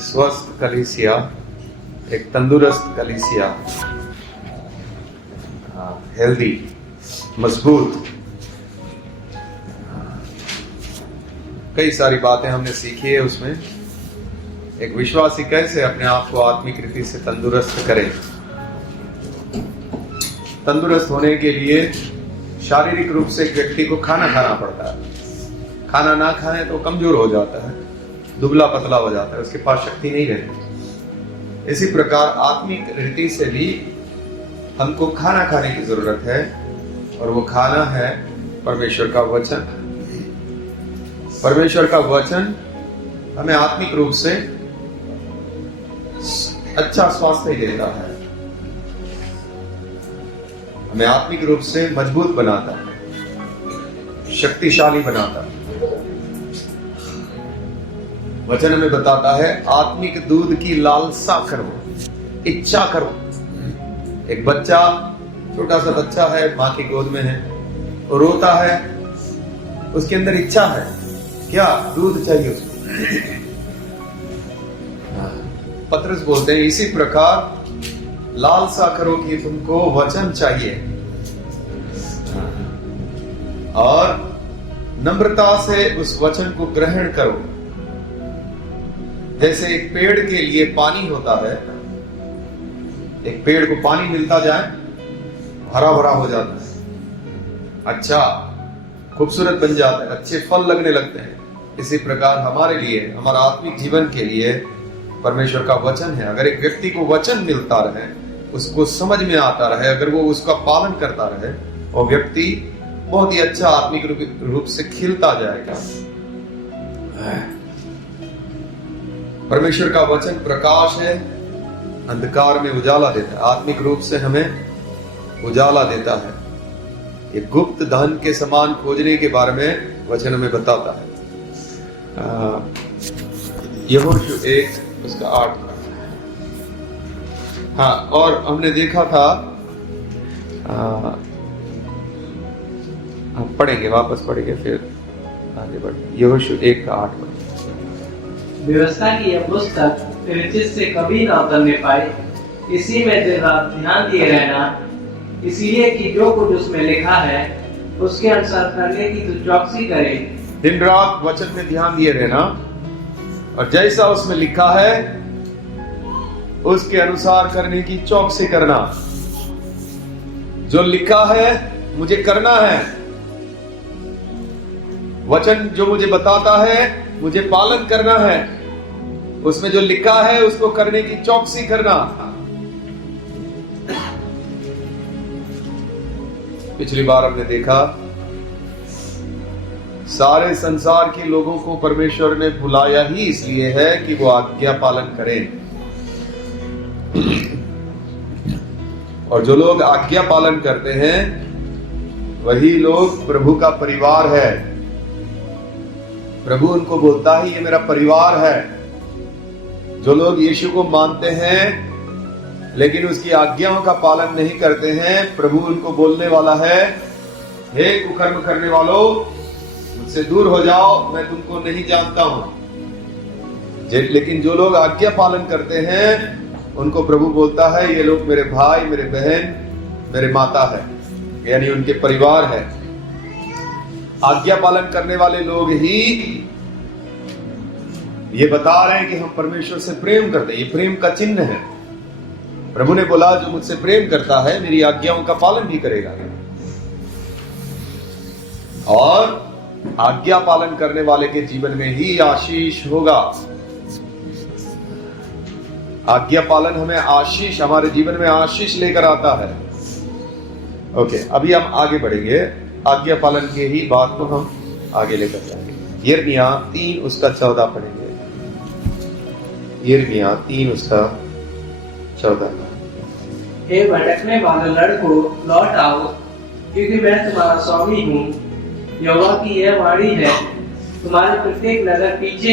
स्वस्थ कलीसिया, एक तंदुरुस्त कलीसिया, हेल्दी, मजबूत, कई सारी बातें हमने सीखी है। उसमें एक विश्वासी कैसे अपने आप को आत्मिक रीति से तंदुरुस्त करे। तंदुरुस्त होने के लिए शारीरिक रूप से एक व्यक्ति को खाना खाना पड़ता है। खाना ना खाए तो कमजोर हो जाता है, दुबला पतला हो जाता है, उसके पास शक्ति नहीं रहती। इसी प्रकार आत्मिक रीति से भी हमको खाना खाने की जरूरत है, और वो खाना है परमेश्वर का वचन। परमेश्वर का वचन हमें आत्मिक रूप से अच्छा स्वास्थ्य देता है, हमें आत्मिक रूप से मजबूत बनाता है, शक्तिशाली बनाता है। वचन हमें बताता है आत्मिक दूध की लालसा करो, इच्छा करो। एक बच्चा, छोटा सा बच्चा है, माँ की गोद में है, वो रोता है, उसके अंदर इच्छा है, क्या दूध चाहिए उसको। पतरस बोलते हैं इसी प्रकार लालसा करो कि तुमको वचन चाहिए, और नम्रता से उस वचन को ग्रहण करो। जैसे एक पेड़ के लिए पानी होता है, एक पेड़ को पानी मिलता जाए हरा भरा हो जाता है, अच्छा खूबसूरत बन जाता है, अच्छे फल लगने लगते हैं। इसी प्रकार हमारे लिए, हमारा आत्मिक जीवन के लिए परमेश्वर का वचन है। अगर एक व्यक्ति को वचन मिलता रहे, उसको समझ में आता रहे, अगर वो उसका पालन करता रहे, वो व्यक्ति बहुत ही अच्छा आत्मिक रूप से खिलता जाएगा। परमेश्वर का वचन प्रकाश है, अंधकार में उजाला देता है, आत्मिक रूप से हमें उजाला देता है। ये गुप्त धन के समान खोजने के बारे में वचन हमें बताता है। यहोशू 1 उसका 8। हाँ, और हमने देखा था, हम पढ़ेंगे, वापस पढ़ेंगे, फिर आगे बढ़ेंगे। यहोशू 1 का 8। व्यवस्था की यह पुस्तक तेरे चित्त से कभी ना उतरने पाए, इसी में दिन रात ध्यान दिए रहना, इसलिए कि जो कुछ उसमें लिखा है उसके अनुसार करने की तू चौकसी करे। दिन रात वचन में ध्यान दिए रहना, और जैसा उसमें लिखा है उसके अनुसार करने की चौकसी करना। जो लिखा है मुझे करना है, वचन जो मुझे बताता है मुझे पालन करना है, उसमें जो लिखा है उसको करने की चौकसी करना। पिछली बार हमने देखा सारे संसार के लोगों को परमेश्वर ने बुलाया ही इसलिए है कि वो आज्ञा पालन करें, और जो लोग आज्ञा पालन करते हैं वही लोग प्रभु का परिवार है। प्रभु उनको बोलता है ये मेरा परिवार है। जो लोग यीशु को मानते हैं लेकिन उसकी आज्ञाओं का पालन नहीं करते हैं, प्रभु उनको बोलने वाला है, हे कुकर्म करने वालों, मुझसे दूर हो जाओ, मैं तुमको नहीं जानता हूं। लेकिन जो लोग आज्ञा पालन करते हैं उनको प्रभु बोलता है ये लोग मेरे भाई, मेरे बहन, मेरे माता है, यानी उनके परिवार है। आज्ञा पालन करने वाले लोग ही ये बता रहे हैं कि हम परमेश्वर से प्रेम करते हैं। ये प्रेम का चिन्ह है। प्रभु ने बोला जो मुझसे प्रेम करता है मेरी आज्ञाओं का पालन भी करेगा, और आज्ञा पालन करने वाले के जीवन में ही आशीष होगा। आज्ञा पालन हमें आशीष, हमारे जीवन में आशीष लेकर आता है। ओके, अभी हम आगे बढ़ेंगे, आज्ञा पालन के ही बात को हम आगे लेकर जाएंगे। यिर्मयाह 3 उसका 14 पढ़ेंगे। यिर्मयाह 3 उसका 14। हे भटकने वाले लड़को, लौट आओ, क्योंकि मैं तुम्हारा स्वामी हूँ। यहोवा की यह वाणी है, तुम्हारे प्रत्येक नगर पीछे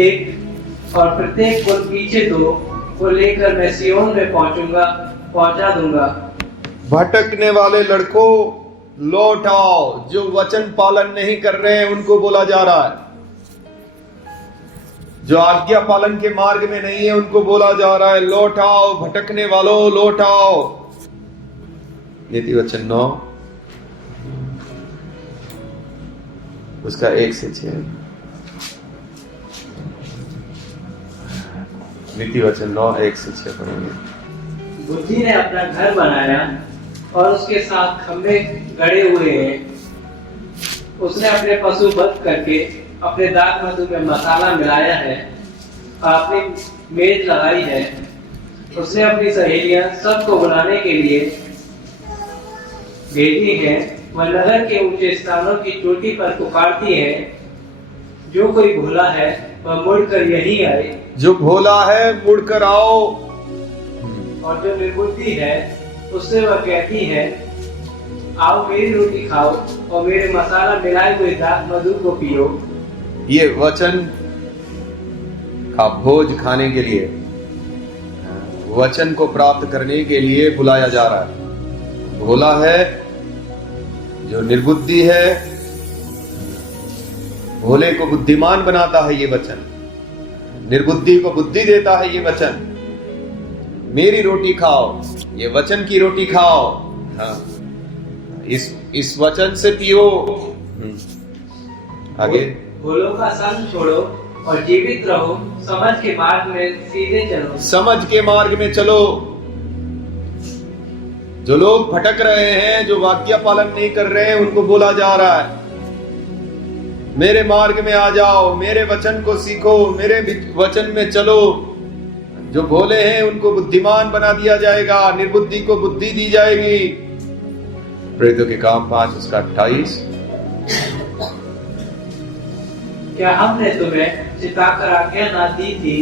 एक और प्रत्येक कुल पीछे 2 को लेकर मैं सिय्योन में पहुंचा दूंगा। भटकने वाले लड़कों लौट आओ। जो वचन पालन नहीं कर रहे हैं उनको बोला जा रहा है। जो आज्ञा पालन के मार्ग में नहीं है उनको बोला जा रहा है लौट आओ, भटकने वालों लौट आओ। नीति वचन 9 उसका 1 से 6। नीति वचन 9 1 से 6 पढ़ेंगे। बुद्धि ने अपना घर बनाया और उसके साथ खंभे गड़े हुए हैं। उसने अपने पशु वध करके अपने दाख मधु में मसाला मिलाया है और अपनी मेज लगाई है। उसने अपनी सहेलियां सबको बुलाने के लिए भेजी है। वह नगर के ऊंचे स्थानों की चोटी पर पुकारती है, जो कोई भूला है वह मुड़कर यही आए। जो भोला है मुड़कर आओ। और जो निर्बुद्धि है उससे वह कहती है, आओ मेरी रोटी खाओ और मेरे मसाला मिलाए हुए दाख मधु को पियो। ये वचन का भोज खाने के लिए, वचन को प्राप्त करने के लिए बुलाया जा रहा है। भोला है, जो निर्बुद्धि है, भोले को बुद्धिमान बनाता है ये वचन, निर्बुद्धि को बुद्धि देता है ये वचन। मेरी रोटी खाओ, ये वचन की रोटी खाओ। हाँ, इस वचन से पियो। आगे, भोलों का संग छोड़ो और जीवित रहो, समझ के मार्ग में सीधे चलो। समझ के मार्ग में चलो। जो लोग भटक रहे हैं, जो वाक्य पालन नहीं कर रहे हैं, उनको बोला जा रहा है मेरे मार्ग में आ जाओ, मेरे वचन को सीखो, मेरे वचन में चलो। जो भोले हैं उनको बुद्धिमान बना दिया जाएगा, निर्बुद्धि को बुद्धि दी जाएगी। प्रेरितों के काम 5 उसका 28। क्या हमने तुम्हें चिताकर आज्ञा ना दी थी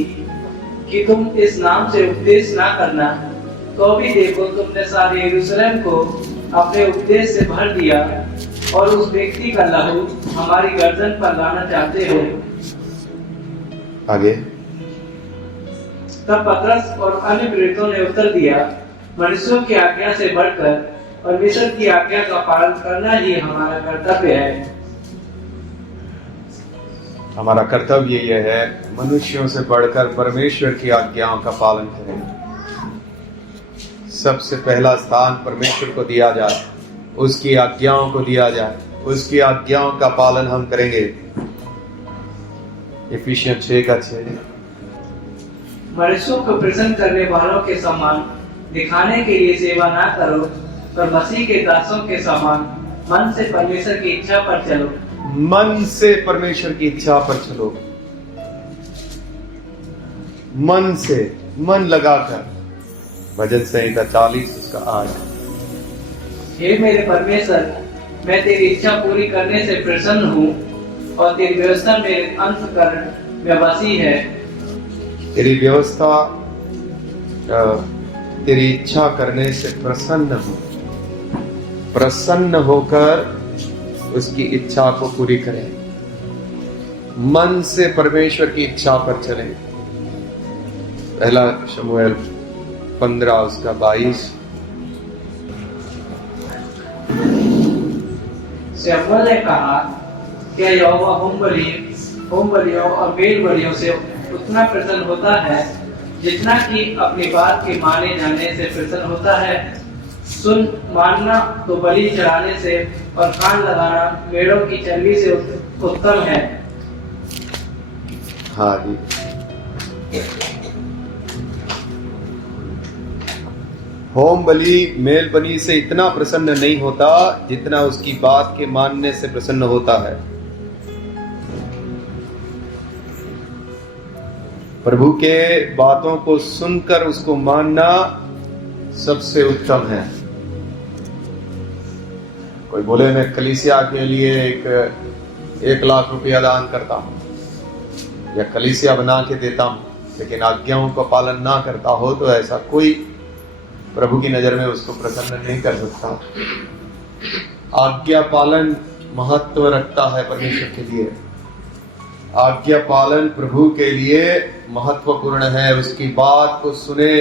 कि तुम इस नाम से उपदेश ना करना? तो भी देखो, तुमने सारे यरूशलेम को अपने उपदेश से भर दिया और उस व्यक्ति का लहू हमारी गर्दन पर लाना चाहते हो। आगे, तब पतरस और अन्य प्रेरितों ने उत्तर दिया, मनुष्यों की आज्ञा से बढ़कर परमेश्वर की आज्ञा का पालन करना ही हमारा कर्तव्य है। हमारा कर्तव्य यह है, मनुष्यों से बढ़कर परमेश्वर की आज्ञाओं का पालन करें। सबसे पहला स्थान परमेश्वर को दिया जाए, उसकी आज्ञाओं को दिया जाए, उसकी आज्ञाओं का पालन हम करेंगे। इफिसियन 6 का 6। मनुष्यों को प्रसन्न करने वालों के समान दिखाने के लिए सेवा ना करो, पर मसीह के दासों के समान मन से परमेश्वर की इच्छा पर चलो। मन से परमेश्वर की इच्छा पर चलो, मन से, मन लगाकर। भजन संहिता 40 उसका 8। हे मेरे परमेश्वर, मैं तेरी इच्छा पूरी करने से प्रसन्न हूँ और तेरी व्यवस्था मेरे अंतःकरण में बसी है। तेरी व्यवस्था, तेरी इच्छा करने से प्रसन्न हूँ। प्रसन्न होकर उसकी इच्छा को पूरी करें। मन से परमेश्वर की इच्छा पर चलें। पहला शमूएल 15 उसका 22। शमूएल ने कहा, क्या यहोवा होम बलियों और मेल बलियों से उतना प्रसन्न होता है जितना कि अपनी बात के माने जाने से प्रसन्न होता है? सुन, मानना तो बलि चढ़ाने से और कान लगाना मेढ़ों की चर्बी से उत्तम है। हाँ जी, होम बलि मेल बलि से इतना प्रसन्न नहीं होता जितना उसकी बात के मानने से प्रसन्न होता है। प्रभु के बातों को सुनकर उसको मानना सबसे उत्तम है। कोई बोले मैं कलीसिया के लिए 1 लाख रुपया दान करता हूं या कलीसिया बना के देता हूं, लेकिन आज्ञाओं का पालन ना करता हो, तो ऐसा कोई प्रभु की नजर में उसको प्रसन्न नहीं कर सकता। आज्ञा पालन महत्व रखता है परमेश्वर के लिए। आज्ञा पालन प्रभु के लिए महत्वपूर्ण है। उसकी बात को सुने,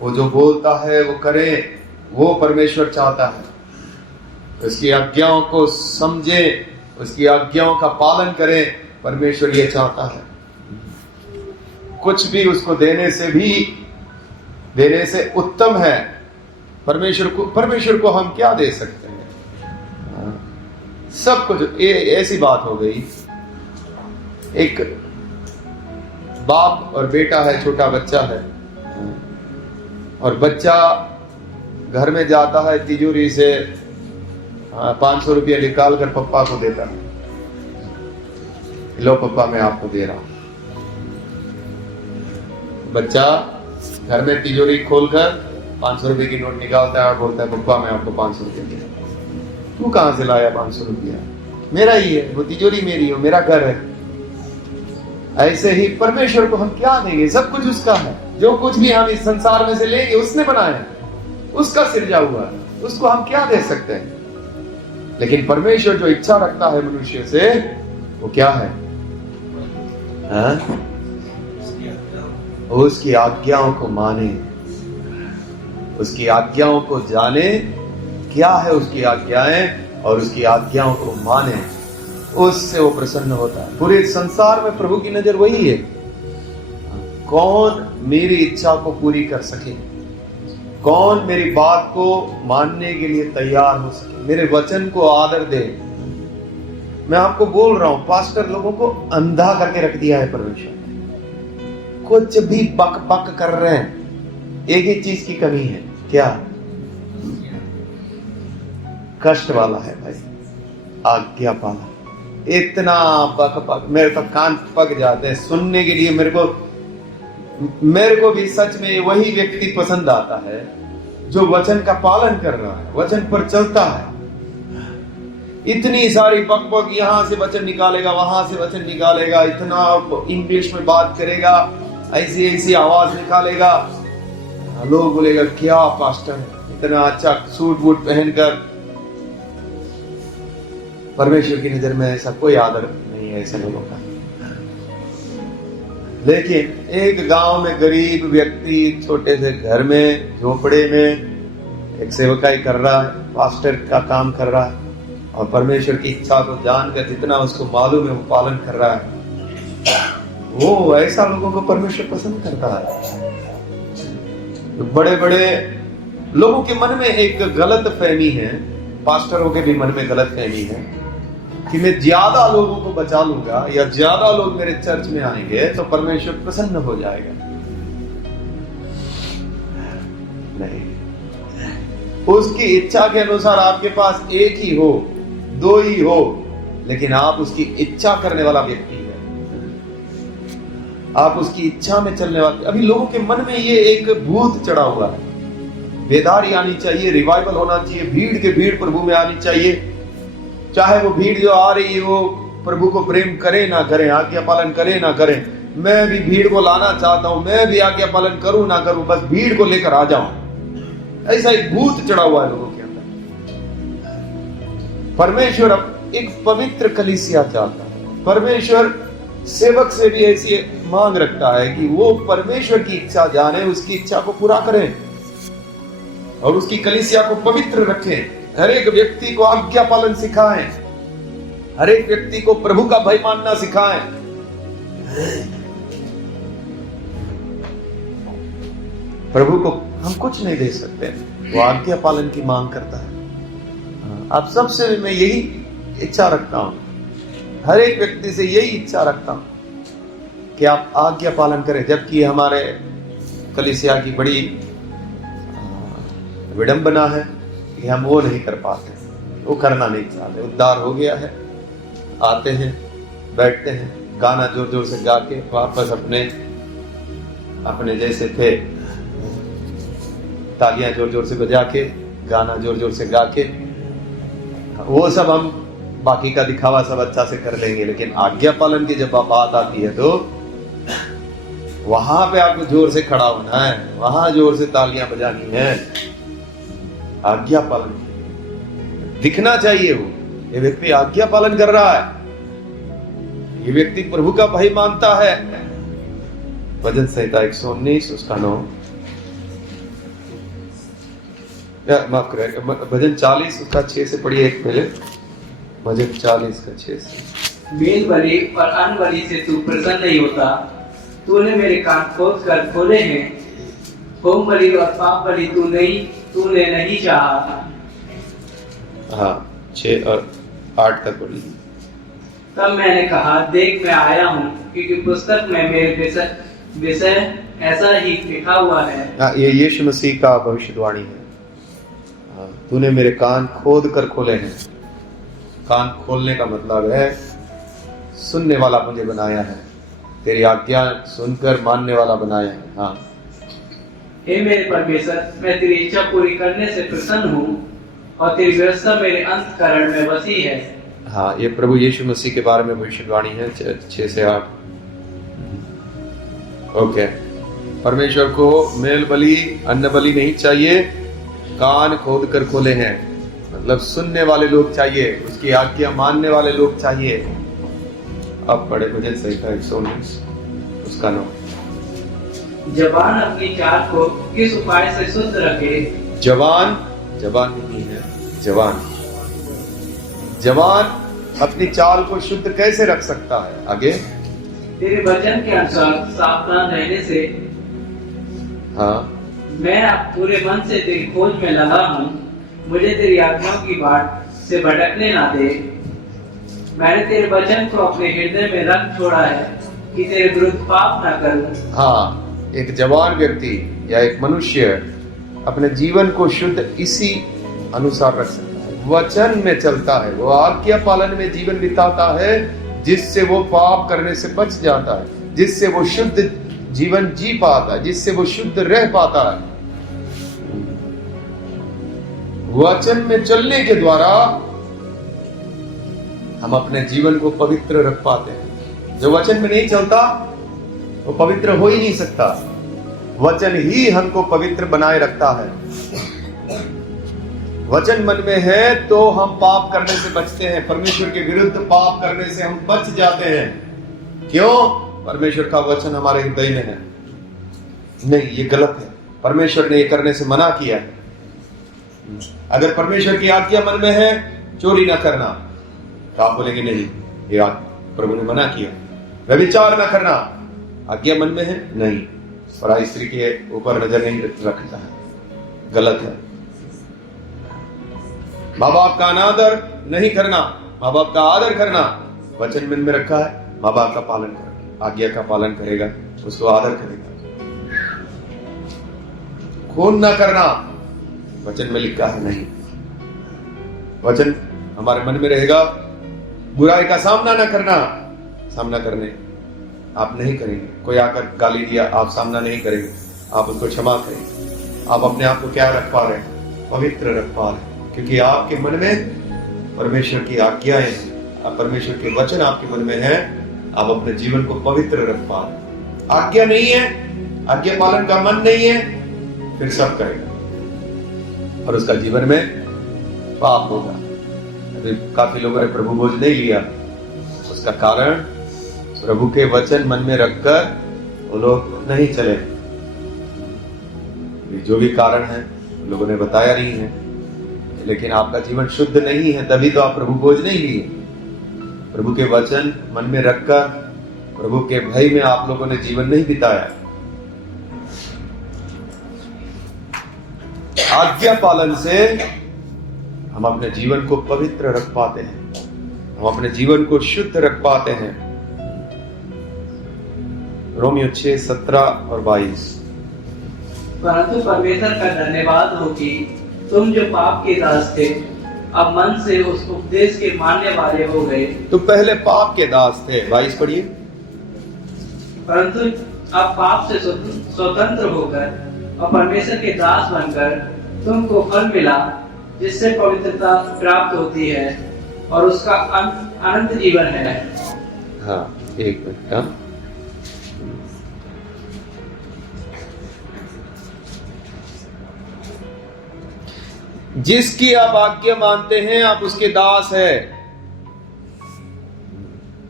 वो जो बोलता है वो करे, वो परमेश्वर चाहता है। उसकी आज्ञाओं को समझे, उसकी आज्ञाओं का पालन करें, परमेश्वर ये चाहता है। कुछ भी उसको देने से उत्तम है। परमेश्वर को हम क्या दे सकते हैं? सब कुछ। ऐसी बात हो गई, एक बाप और बेटा है, छोटा बच्चा है, और बच्चा घर में जाता है, तिजोरी से 500 रुपया निकाल कर पप्पा को देता है, लो पप्पा मैं आपको दे रहा हूं। बच्चा घर में तिजोरी खोलकर 500 रुपये की नोट निकालता है और बोलता है पप्पा मैं आपको 500 रुपया दे रहा हूं। तू कहां से लाया 500 रुपया? मेरा ही है, वो तिजोरी मेरी है, मेरा घर है। ऐसे ही परमेश्वर को हम क्या देंगे? सब कुछ उसका है। जो कुछ भी हम इस संसार में से लेंगे उसने बनाया है, उसका सिरजा हुआ है, उसको हम क्या दे सकते हैं? लेकिन परमेश्वर जो इच्छा रखता है मनुष्य से, वो क्या है? उसकी आज्ञाओं को माने, उसकी आज्ञाओं को जाने, क्या है उसकी आज्ञाएं, और उसकी आज्ञाओं को माने, उससे वो प्रसन्न होता है। पूरे संसार में प्रभु की नजर वही है, कौन मेरी इच्छा को पूरी कर सके, कौन मेरी बात को मानने के लिए तैयार हो सके, मेरे वचन को आदर दे। मैं आपको बोल रहा हूं, पास्टर लोगों को अंधा करके रख दिया है परमेश्वर ने। कुछ भी पक पक कर रहे हैं, एक ही चीज की कमी है, क्या? कष्ट वाला है भाई, आज्ञा पालन। इतना पक पक, मेरे तो कान पक जाते हैं सुनने के लिए। मेरे को भी सच में वही व्यक्ति पसंद आता है जो वचन का पालन कर रहा है, वचन पर चलता है। इतनी सारी पक पक, यहां से वचन निकालेगा, वहां से वचन निकालेगा, इतना इंग्लिश में बात करेगा, ऐसी ऐसी आवाज निकालेगा, लोग बोलेगा क्या पास्टर है, इतना अच्छा सूट वूट पहनकर। परमेश्वर की नजर में ऐसा कोई आदर नहीं है ऐसे लोगों का। लेकिन एक गांव में गरीब व्यक्ति छोटे से घर में, झोपड़े में एक सेवकाई कर रहा है, पास्टर का काम कर रहा है, और परमेश्वर की इच्छा को जानकर जितना उसको मालूम है वो पालन कर रहा है, वो ऐसा लोगों को परमेश्वर पसंद करता है। बड़े बड़े लोगों के मन में एक गलत फहमी है, पास्टरों के भी मन में गलत फहमी है कि मैं ज्यादा लोगों को बचा लूंगा या ज्यादा लोग मेरे चर्च में आएंगे तो परमेश्वर प्रसन्न हो जाएगा। नहीं, उसकी इच्छा के अनुसार आपके पास एक ही हो, दो ही हो, लेकिन आप उसकी इच्छा करने वाला व्यक्ति है, आप उसकी इच्छा में चलने वाले। अभी लोगों के मन में ये एक भूत चढ़ा हुआ है, बेदारी आनी चाहिए, रिवाइवल होना चाहिए, भीड़ के भीड़ प्रभु में आनी चाहिए। चाहे वो भीड़ जो आ रही है वो प्रभु को प्रेम करे ना करे, आज्ञा पालन करे ना करे, मैं भी भीड़ को लाना चाहता हूं, मैं भी आज्ञा पालन करूं ना करूं, बस भीड़ को लेकर आ जाऊं। ऐसा एक भूत चढ़ा हुआ है लोगों के अंदर। परमेश्वर अब एक पवित्र कलीसिया चाहता है। परमेश्वर सेवक से भी ऐसी मांग रखता है कि वो परमेश्वर की इच्छा जाने, उसकी इच्छा को पूरा करें और उसकी कलीसिया को पवित्र रखें। हर एक व्यक्ति को आज्ञा पालन सिखाएं, हर एक व्यक्ति को प्रभु का भय मानना सिखाएं। प्रभु को हम कुछ नहीं दे सकते, वो आज्ञा पालन की मांग करता है। आप सबसे मैं यही इच्छा रखता हूं, हर एक व्यक्ति से यही इच्छा रखता हूं कि आप आज्ञा पालन करें। जबकि हमारे कलीसिया की बड़ी विडंबना है कि हम वो नहीं कर पाते, वो करना नहीं चाहते। उद्धार हो गया है, आते हैं, बैठते हैं, गाना जोर जोर से गा के वापस अपने जैसे थे, तालियां जोर जोर से बजा के, गाना जोर जोर से गा के, वो सब हम बाकी का दिखावा सब अच्छा से कर लेंगे। लेकिन आज्ञा पालन की जब बात आती है तो वहां पे आपको जोर से खड़ा होना है, वहां जोर से तालियां बजानी है। आज्ञा पालन दिखना चाहिए, वो ये व्यक्ति आज्ञा पालन कर रहा है, ये व्यक्ति प्रभु का भय मानता है। भजन संहिता 119 उसका 9, माफ करें, भजन 40 उसका 6 से पढ़िए एक पहले। भजन 40 का 6 से। मेल बलि और अन्न बलि से तू प्रसन्न नहीं होता, तूने मेरे कान खोद कर खोले हैं। होम बलि और पाप बलि तूने नहीं चाहा। हाँ, 6 और 8 तक पढ़िए। तब मैंने कहा, देख मैं आया हूँ, क्योंकि पुस्तक में मेरे विषय ऐसा ही लिखा हुआ है। हाँ, ये यीशु मसीह का भविष्यवाणी है। हाँ, तूने मेरे कान खोद कर खोले हैं। कान खोलने का मतलब है सुनने वाला मुझे बनाया है, तेरी आज्ञा सुनकर मानने वाला बनाया है। हाँ, हे मेरे परमेश्वर, मैं तेरी इच्छा पूरी करने से प्रसन्न हूँ और तेरी व्यवस्था मेरे अंतःकरण में बसी है। हाँ, ये प्रभु यीशु मसीह के बारे में भविष्यवाणी है, 6 से 8। ओके, परमेश्वर को मेल बलि अन्न बलि नहीं चाहिए, कान खोद कर खोले हैं, मतलब सुनने वाले लोग चाहिए, उसकी आज्ञा मानने वाले लोग चाहिए। अब पढ़े भजन संहिता 119 उसका 9। जवान अपनी चाल को किस उपाय से शुद्ध रखे। जवान नहीं है, जवान अपनी चाल को शुद्ध कैसे रख सकता है? आगे, तेरे वचन के अनुसार सावधान रहने से। हाँ, मैं अब पूरे मन से तेरी खोज में लगा हूँ, मुझे तेरी आज्ञाओं की बाट से भटकने ना दे। मैंने तेरे वचन को अपने हृदय में रख छोड़ा है कि तेरे विरुद्ध पाप ना करूं। हाँ, एक जवान व्यक्ति या एक मनुष्य अपने जीवन को शुद्ध इसी अनुसार रख सकता है, वचन में चलता है, वो आज्ञा पालन में जीवन बिताता है, जिससे वो पाप करने से बच जाता है, जिससे वो शुद्ध जीवन जी पाता है, जिससे वो शुद्ध रह पाता है। वचन में चलने के द्वारा हम अपने जीवन को पवित्र रख पाते हैं। जो वचन में नहीं चलता वो पवित्र हो ही नहीं सकता। वचन ही हमको पवित्र बनाए रखता है। वचन मन में है तो हम पाप करने से बचते हैं, परमेश्वर के विरुद्ध पाप करने से हम बच जाते हैं। क्यों? परमेश्वर का वचन हमारे हृदय में है। नहीं, ये गलत है, परमेश्वर ने ये करने से मना किया है। अगर परमेश्वर की आज्ञा मन में है, चोरी ना करना, तो आप बोलेंगे नहीं, ये प्रभु ने मना किया। व्यभिचार ना करना, आज्ञा मन में है, नहीं, पराई स्त्री के ऊपर नजर नहीं रखता है, गलत है। माँ बाप का अनादर नहीं करना, माँ बाप का आदर करना, वचन मन में रखा है। माँ बाप का पालन कर, आज्ञा का पालन करेगा, उसको आदर करेगा। खून ना करना, वचन में लिखा है, नहीं, वचन हमारे मन में रहेगा। बुराई का सामना ना करना, सामना करने आप नहीं करेंगे। कोई आकर गाली दिया, आप सामना नहीं करेंगे, आप उसको क्षमा करेंगे। आप अपने आप को क्या रख पा रहे हैं? पवित्र रख पा रहे हैं, क्योंकि आपके मन में परमेश्वर की आज्ञाएं हैं, परमेश्वर के वचन आपके मन में है। आप अपने जीवन को पवित्र रख पा रहे हैं। आज्ञा नहीं है, आज्ञा पालन का मन नहीं है, फिर सब करेगा और उसका जीवन में पाप होगा। अभी काफी लोगों ने प्रभु भोज नहीं लिया, उसका कारण प्रभु के वचन मन में रखकर वो लोग नहीं चले। जो भी कारण है लोगों ने बताया नहीं है, लेकिन आपका जीवन शुद्ध नहीं है, तभी तो आप प्रभु भोज नहीं लिए। प्रभु के वचन मन में रखकर प्रभु के भय में आप लोगों ने जीवन नहीं बिताया। आज्ञा पालन से हम अपने जीवन को पवित्र रख पाते हैं, हम अपने जीवन को शुद्ध रख पाते हैं। रोमियो 6:17 और 22। परंतु परमेश्वर का धन्यवाद हो कि तुम जो पाप के दास थे, अब मन से उस उपदेश के मानने वाले हो गए। तो पहले पाप के दास थे, 22 पढ़िए। परंतु अब पाप से स्वतंत्र होकर और परमेश्वर के दास बनकर तुमको फल मिला, जिससे पवित्रता प्राप्त होती है और उसका अनंत जीवन है। हाँ, एक मिनट का। जिसकी आप आज्ञा मानते हैं, आप उसके दास है।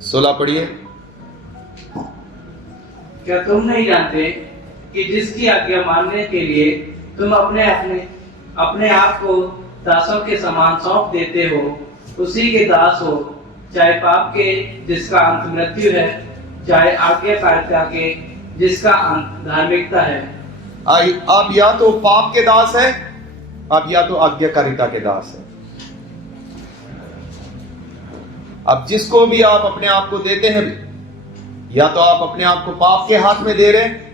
16 पढ़िए। क्या तुम नहीं जानते कि जिसकी आज्ञा मानने के लिए तुम अपने आप को दासों के समान सौंप देते हो, उसी के दास हो, चाहे पाप के जिसका अंत मृत्यु है, चाहे आज्ञाकारिता के जिसका अंत धार्मिकता है। आप या तो पाप के दास हैं, आप या तो आज्ञाकारिता के दास हैं। अब जिसको भी आप अपने आप को देते हैं, या तो आप अपने आप को पाप के हाथ में दे रहे हैं।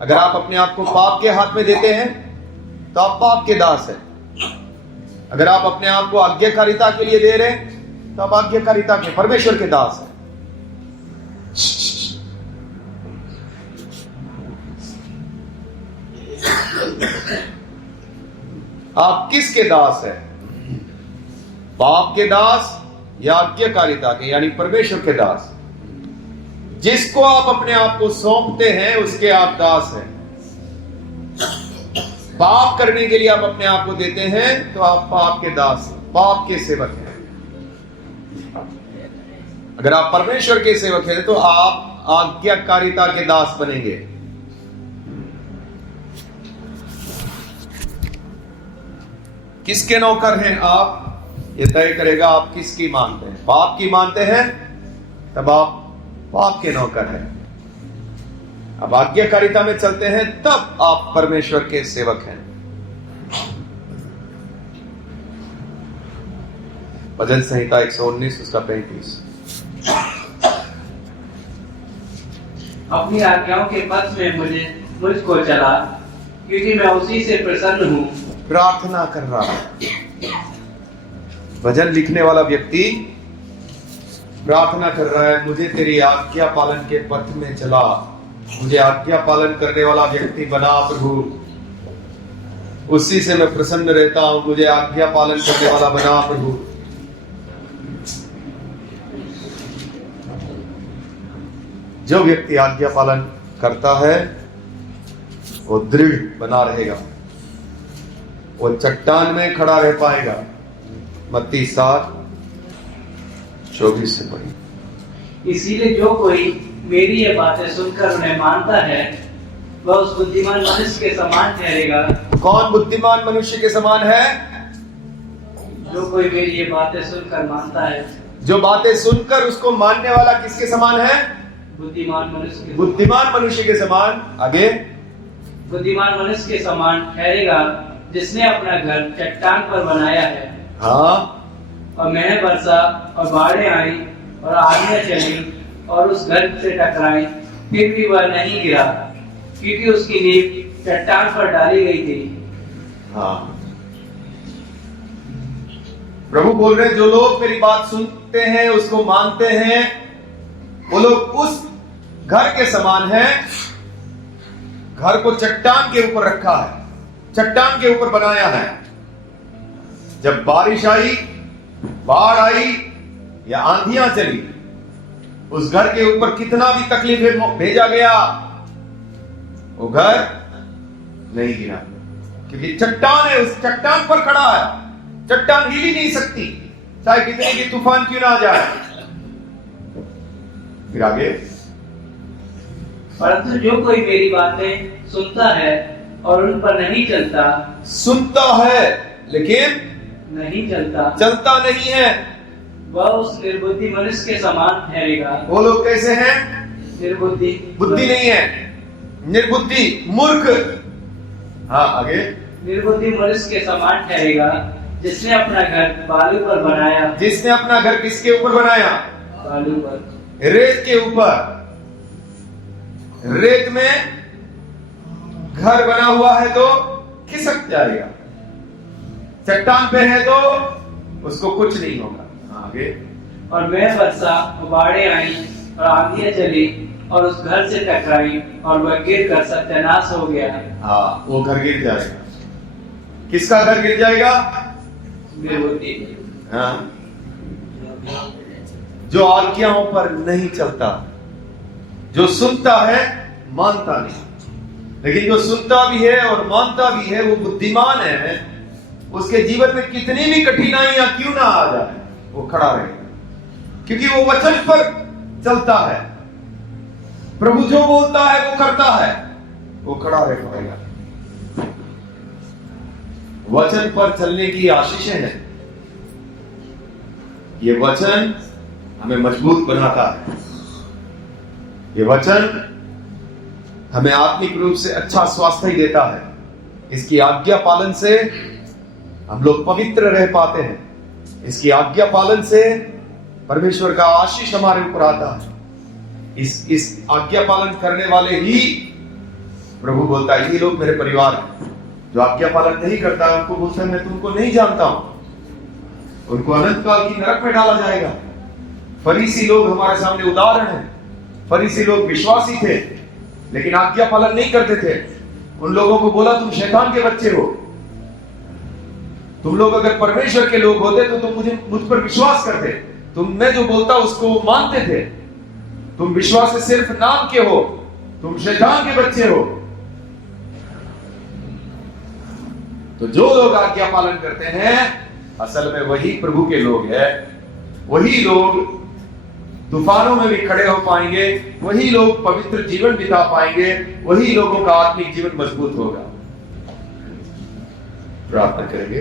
अगर आप अपने आप को पाप के हाथ में देते हैं तो आप पाप के दास हैं। अगर आप अपने आप को आज्ञाकारिता के लिए दे रहे हैं तो आप आज्ञाकारिता के, परमेश्वर के दास हैं। आप किसके दास हैं? पाप के दास या आज्ञाकारिता के, यानी परमेश्वर के दास। जिसको आप अपने आप को सौंपते हैं उसके आप दास हैं। पाप करने के लिए आप अपने आप को देते हैं तो आप पाप के दास, पाप के सेवक हैं। अगर आप परमेश्वर के सेवक हैं तो आप आज्ञाकारिता के दास बनेंगे। किसके नौकर हैं आप? ये तय करेगा आप किसकी मानते हैं। पाप की मानते हैं तब आप पाप के नौकर हैं। अब आज्ञाकारिता में चलते हैं तब आप परमेश्वर के सेवक हैं। भजन संहिता 119 उसका 35। अपनी आज्ञाओं के पथ में मुझको चला, क्योंकि मैं उसी से प्रसन्न हूँ। प्रार्थना कर रहा है भजन लिखने वाला व्यक्ति, प्रार्थना कर रहा है, मुझे तेरी आज्ञा पालन के पथ में चला, मुझे आज्ञा पालन करने वाला व्यक्ति बना प्रभु, उसी से मैं प्रसन्न रहता हूं, मुझे आज्ञा पालन करने वाला बना प्रभु। जो व्यक्ति आज्ञा पालन करता है वो दृढ़ बना रहेगा, वो चट्टान में खड़ा रह पाएगा। मत्ती 7:24 से पढ़ी। इसीलिए जो कोई मेरी ये बातें सुनकर उन्हें मानता है वह उस बुद्धिमान मनुष्य के समान ठहरेगा। कौन बुद्धिमान मनुष्य के समान है? जो कोई मेरी ये बातें सुनकर मानता है। जो बातें सुनकर उसको मानने वाला किसके समान है? बुद्धिमान मनुष्य के। बुद्धिमान मनुष्य के समान। आगे, बुद्धिमान मनुष्य के समान ठहरेगा जिसने अपना घर चट्टान पर बनाया है। हाँ, और मेह बरसा और बाढ़ें आई और आंधियां चली और उस घर से टकराई, फिर भी वह नहीं गिरा, क्योंकि उसकी नींव चट्टान पर डाली गई थी। हाँ, प्रभु बोल रहे हैं जो लोग मेरी बात सुनते हैं, उसको मानते हैं, वो लोग उस घर के समान हैं। घर को चट्टान के ऊपर रखा है, चट्टान के ऊपर बनाया है। जब बारिश आई, बाढ़ आई या आंधियां चली, उस घर के ऊपर कितना भी तकलीफें भेजा गया, वो घर नहीं गिरा, क्योंकि चट्टान है, उस चट्टान पर खड़ा है। चट्टान हिल ही नहीं सकती, चाहे कितने भी तूफान क्यों ना आ जाए। फिर आगे, परंतु जो कोई मेरी बातें सुनता है और उन पर नहीं चलता, सुनता है लेकिन नहीं चलता नहीं है, वह उस निर्बुद्धि मनुष्य के समान ठहरेगा। वो लोग कैसे हैं? निर्बुद्धि, बुद्धि नहीं है, निर्बुद्धि, मूर्ख। हाँ, आगे, निर्बुद्धि मनुष्य के समान ठहरेगा जिसने अपना घर बालू पर बनाया। जिसने अपना घर किसके ऊपर बनाया? बालू पर, रेत के ऊपर। रेत में घर बना हुआ है तो खिसक जाएगा, चट्टान पे है तो उसको कुछ नहीं होगा। आगे, और मेह बरसा और बाढ़ें आई और आंधियां चली और उस घर से टकराई और वह गिर कर सत्यानाश हो गया। हाँ, वो घर गिर जाएगा। किसका घर गिर जाएगा? निर्बुद्धि। हाँ, जो आज्ञाओं पर नहीं चलता, जो सुनता है मानता नहीं। लेकिन जो सुनता भी है और मानता भी है वो बुद्धिमान है। उसके जीवन में कितनी भी कठिनाइयां क्यों ना आ जाए, वो खड़ा रहेगा, क्योंकि वो वचन पर चलता है। प्रभु जो बोलता है वो करता है, वो खड़ा रह पाएगा। वचन पर चलने की आशीषें हैं। ये वचन हमें मजबूत बनाता है। ये वचन हमें आत्मिक रूप से अच्छा स्वास्थ्य ही देता है। इसकी आज्ञा पालन से हम लोग पवित्र रह पाते हैं। इसकी आज्ञा पालन से परमेश्वर का आशीष हमारे ऊपर आता है। इस आज्ञा पालन करने वाले ही, प्रभु बोलता है, ये लोग मेरे परिवार हैं। जो आज्ञा पालन नहीं करता है उनको बोलता है मैं तुमको नहीं जानता हूं। उनको अनंत काल की नरक में डाला जाएगा। फरीसी लोग हमारे सामने उदाहरण हैं। फरीसी लोग विश्वासी थे लेकिन आज्ञा पालन नहीं करते थे। उन लोगों को बोला तुम शैतान के बच्चे हो। तुम लोग अगर परमेश्वर के लोग होते तो तुम मुझ पर विश्वास करते। तुम मैं जो बोलता उसको मानते थे। तुम विश्वास से सिर्फ नाम के हो, तुम शैतान के बच्चे हो। तो जो लोग आज्ञा पालन करते हैं असल में वही प्रभु के लोग हैं। वही लोग तूफानों में भी खड़े हो पाएंगे। वही लोग पवित्र जीवन बिता पाएंगे। वही लोगों का आत्मिक जीवन मजबूत होगा। प्रार्थना करेंगे।